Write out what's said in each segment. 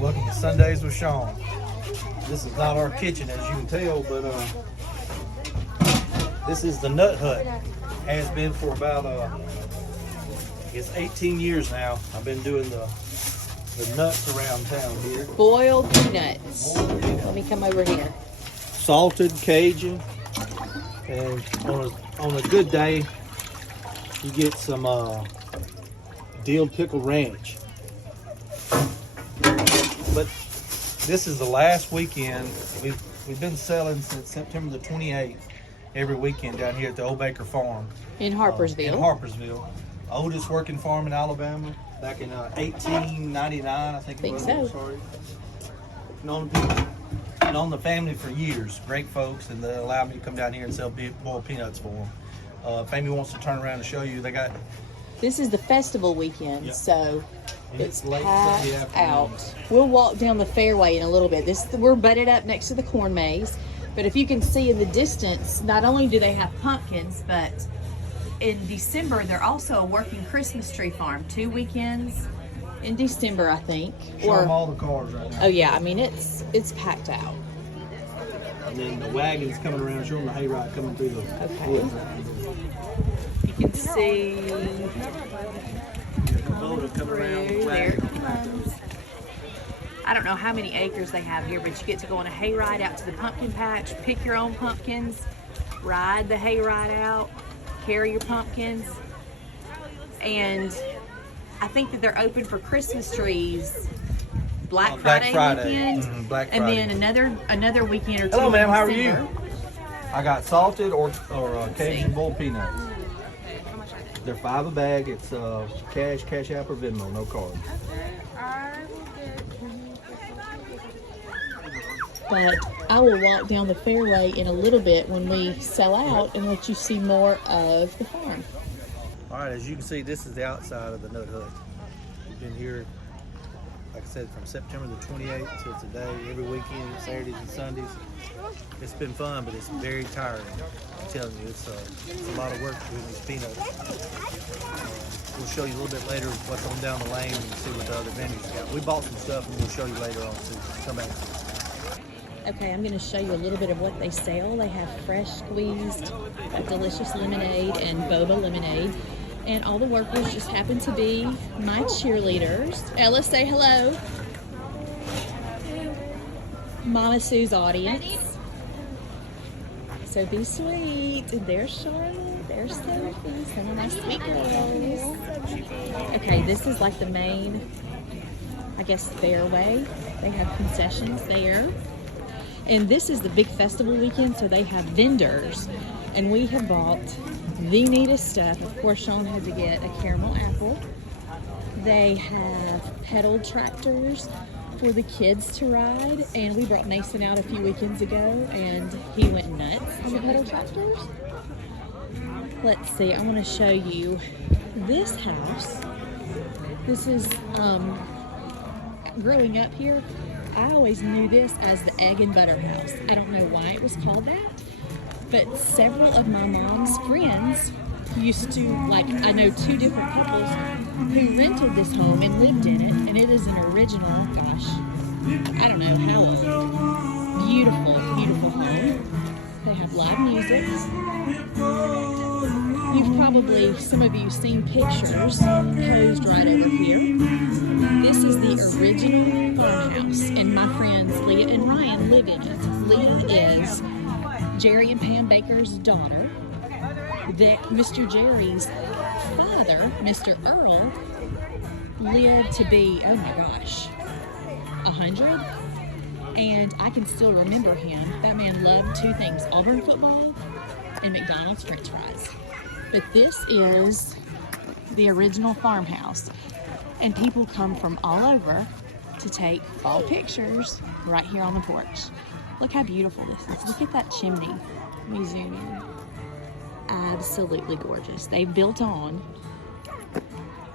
Welcome to Sundays with Shawn. This is not our kitchen, as you can tell, but this is the Nut Hut. Has been for about it's 18 years now. I've been doing the nuts around town here. Boiled peanuts. Let me come over here. Salted Cajun, and on a good day, you get some dill pickle ranch. But this is the last weekend. We've been selling since September the 28th, every weekend down here at the Old Baker Farm. In Harpersville. In Harpersville. Oldest working farm in Alabama. Back in 1899, I think it was. So. Sorry. Known the family for years. Great folks, and they allowed me to come down here and sell boiled peanuts for them. If Amy wants to turn around and show you, they got... This is the festival weekend, Yep. So It's it's late Sunday packed afternoon. out. We'll walk down the fairway in a little bit. We're butted up next to the corn maze, but if you can see in the distance, not only do they have pumpkins, but in December they're also a working Christmas tree farm. 2 weekends in December, I think. Show them all the cars right now. Oh yeah, I mean it's packed out. And then the wagon's coming around, showing the hayride coming through the woods right here. You can see Kubota coming around, the there wagon it coming back comes. I don't know how many acres they have here, but you get to go on a hayride out to the pumpkin patch, pick your own pumpkins, ride the hayride out, carry your pumpkins, and I think that they're open for Christmas trees Black Friday weekend, Black and Friday. then another weekend or two. Hello, in ma'am. How are December. you? I got salted or Cajun boiled peanuts. They're $5 a bag. It's cash app or Venmo, no card. But I will walk down the fairway in a little bit when we sell out and let you see more of the farm. All right, as you can see, this is the outside of the Nut Hut. We've been here, like I said, from September the 28th till today, every weekend, Saturdays and Sundays. It's been fun, but it's very tiring. I'm telling you, it's a lot of work doing these peanuts. We'll show you a little bit later what's on down the lane and see what the other vendors got. We bought some stuff and we'll show you later on too. Come back. Okay, I'm going to show you a little bit of what they sell. They have fresh squeezed, delicious lemonade and boba lemonade. And all the workers just happen to be my cheerleaders. Ella, say hello. Mama Sue's audience. So be sweet. And there's Charlotte. There's Sophie. Some of my sweet girls. Okay, this is like the main, I guess, fairway. They have concessions there. And this is the big festival weekend, so they have vendors. And we have bought the neatest stuff. Of course, Shawn had to get a caramel apple. They have pedal tractors for the kids to ride. And we brought Mason out a few weekends ago, and he went nuts on the pedal tractors. Let's see, I want to show you this house. This is, growing up here, I always knew this as the egg and butter house. I don't know why it was called that, but several of my mom's friends used to, like, I know 2 different couples who rented this home and lived in it, and it is an original, gosh, I don't know how old. Beautiful, beautiful home. They have live music. You've probably, some of you, seen pictures posed right over here. This is the original farmhouse, and my friends Leah and Ryan live in it. Leah is Jerry and Pam Baker's daughter. Mr. Jerry's father, Mr. Earl, lived to be, oh my gosh, 100. And I can still remember him. That man loved 2 things, Auburn football and McDonald's French fries. But this is the original farmhouse. And people come from all over to take fall pictures right here on the porch. Look how beautiful this is. Look at that chimney. Let me zoom in. Absolutely gorgeous. They built on.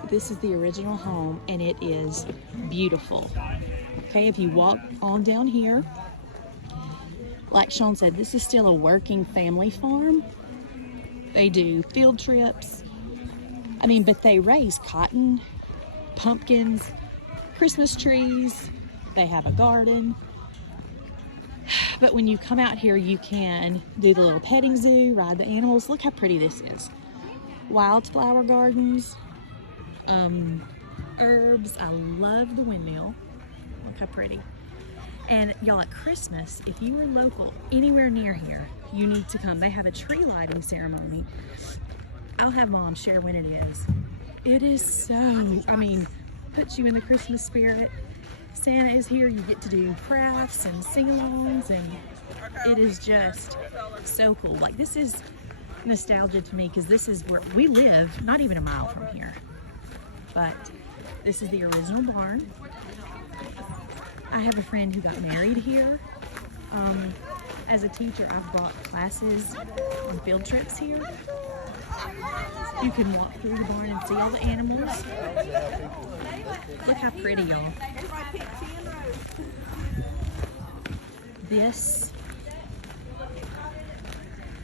This is the original home, and it is beautiful. Okay, if you walk on down here, like Shawn said, this is still a working family farm. They do field trips. I mean, but they raise cotton, pumpkins, Christmas trees, They have a garden. But when you come out here, you can do the little petting zoo, ride the animals. Look how pretty this is. Wildflower gardens, herbs. I love the windmill. Look how pretty. And y'all, at Christmas, if you are local anywhere near here, you need to come. They have a tree lighting ceremony. I'll have Mom share when it is. It is so, I mean, puts you in the Christmas spirit. Santa is here. You get to do crafts and sing-alongs, and it is just so cool. Like, this is nostalgia to me because this is where we live, not even a mile from here. But this is the original barn. I have a friend who got married here. As a teacher, I've brought classes on field trips here. You can walk through the barn and see all the animals. Look how pretty, y'all.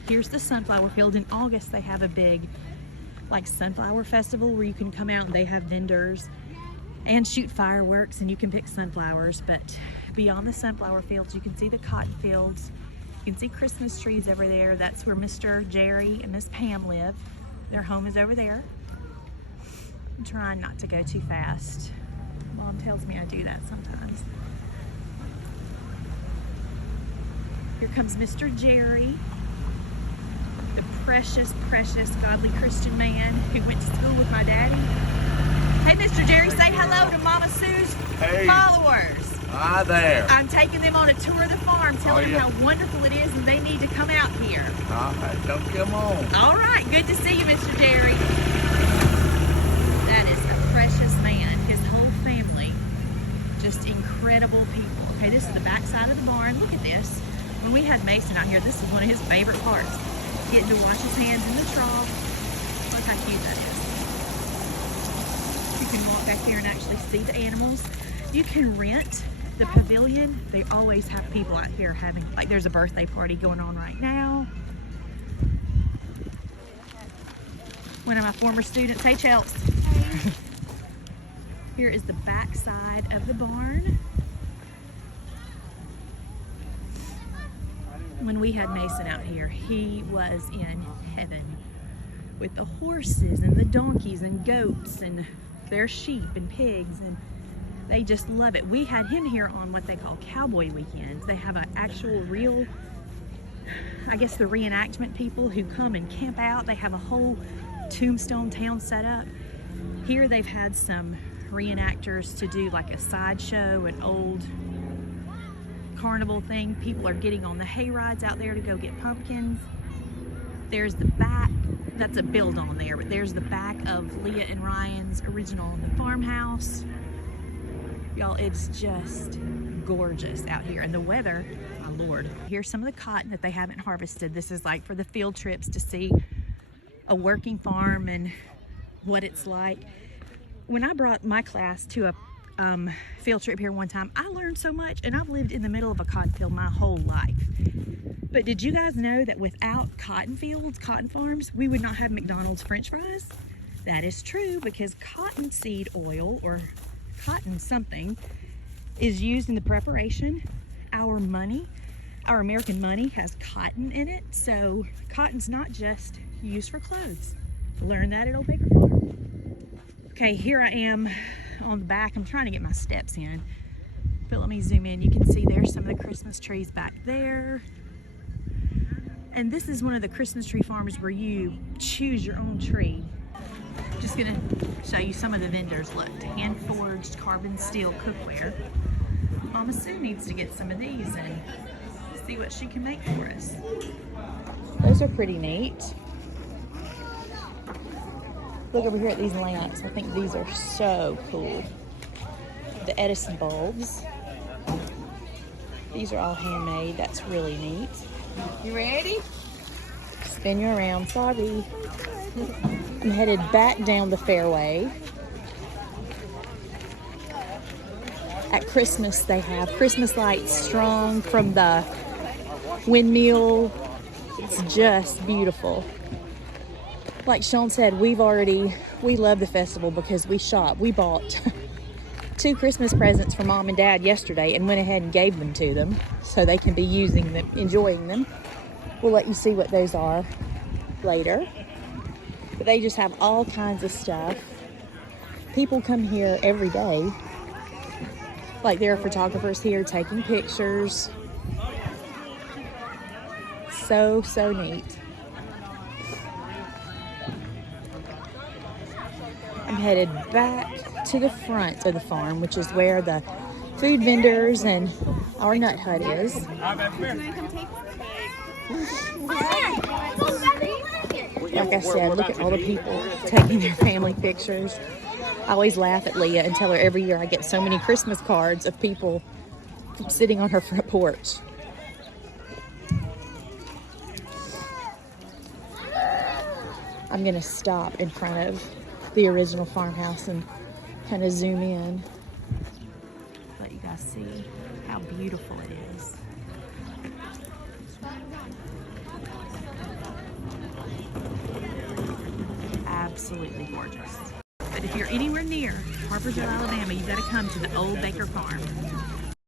Here's the sunflower field. In August, they have a big, like, sunflower festival where you can come out and they have vendors and shoot fireworks and you can pick sunflowers. But beyond the sunflower fields, you can see the cotton fields. You can see Christmas trees over there. That's where Mr. Jerry and Miss Pam live. Their home is over there. I'm trying not to go too fast. Mom tells me I do that sometimes. Here comes Mr. Jerry, the precious, precious, godly Christian man who went to school with my daddy. Hey, Mr. Jerry, say hello to Mama Sue's followers. Hi there. I'm taking them on a tour of the farm, telling them how wonderful it is and they need to come out here. All right, don't come on. All right, good to see you, Mr. Jerry. That is a precious man. His whole family, just incredible people. Okay, this is the back side of the barn. Look at this. When we had Mason out here, this was one of his favorite parts. Getting to wash his hands in the trough. Look how cute that is. You can walk back here and actually see the animals. You can rent the pavilion. They always have people out here having, like, there's a birthday party going on right now. One of my former students. Hey, Chelsea. Hey. Here is the back side of the barn. When we had Mason out here, he was in heaven with the horses and the donkeys and goats and their sheep and pigs, and they just love it. We had him here on what they call cowboy weekends. They have an actual real, I guess, the reenactment people who come and camp out. They have a whole tombstone town set up. Here they've had some reenactors to do like a sideshow, an old carnival thing. People are getting on the hay rides out there to go get pumpkins. There's the back, that's a build on there, but there's the back of Leah and Ryan's original in the farmhouse. Y'all, it's just gorgeous out here. And the weather, my Lord. Here's some of the cotton that they haven't harvested. This is like for the field trips to see a working farm and what it's like. When I brought my class to a field trip here one time, I learned so much, and I've lived in the middle of a cotton field my whole life. But did you guys know that without cotton fields, cotton farms, we would not have McDonald's French fries? That is true, because cottonseed oil, or cotton something, is used in the preparation. Our money, our American money, has cotton in it, so cotton's not just used for clothes. Learn that at Old Baker Farm. Okay, here I am on the back. I'm trying to get my steps in, but let me zoom in. You can see there's some of the Christmas trees back there. And this is one of the Christmas tree farms where you choose your own tree. Just gonna show you some of the vendors. Look, hand-forged carbon steel cookware. Mama Sue needs to get some of these and see what she can make for us. Those are pretty neat. Look over here at these lamps. I think these are so cool. The Edison bulbs. These are all handmade. That's really neat. You ready? Spin you around. Sorry. I'm headed back down the fairway. At Christmas, they have Christmas lights strung from the windmill. It's just beautiful. Like Shawn said, we love the festival because we shop. We bought 2 Christmas presents for Mom and Dad yesterday and went ahead and gave them to them so they can be using them, enjoying them. We'll let you see what those are later. But they just have all kinds of stuff. People come here every day. Like there are photographers here taking pictures. So neat. I'm headed back to the front of the farm, which is where the food vendors and our nut hut is. Like I said, look at all the people taking their family pictures. I always laugh at Leah and tell her every year I get so many Christmas cards of people sitting on her front porch. I'm gonna stop in front of the original farmhouse and kind of zoom in. Let you guys see how beautiful it is. Absolutely gorgeous. But if you're anywhere near Harpersville, Alabama, you've got to come to the old Baker Farm.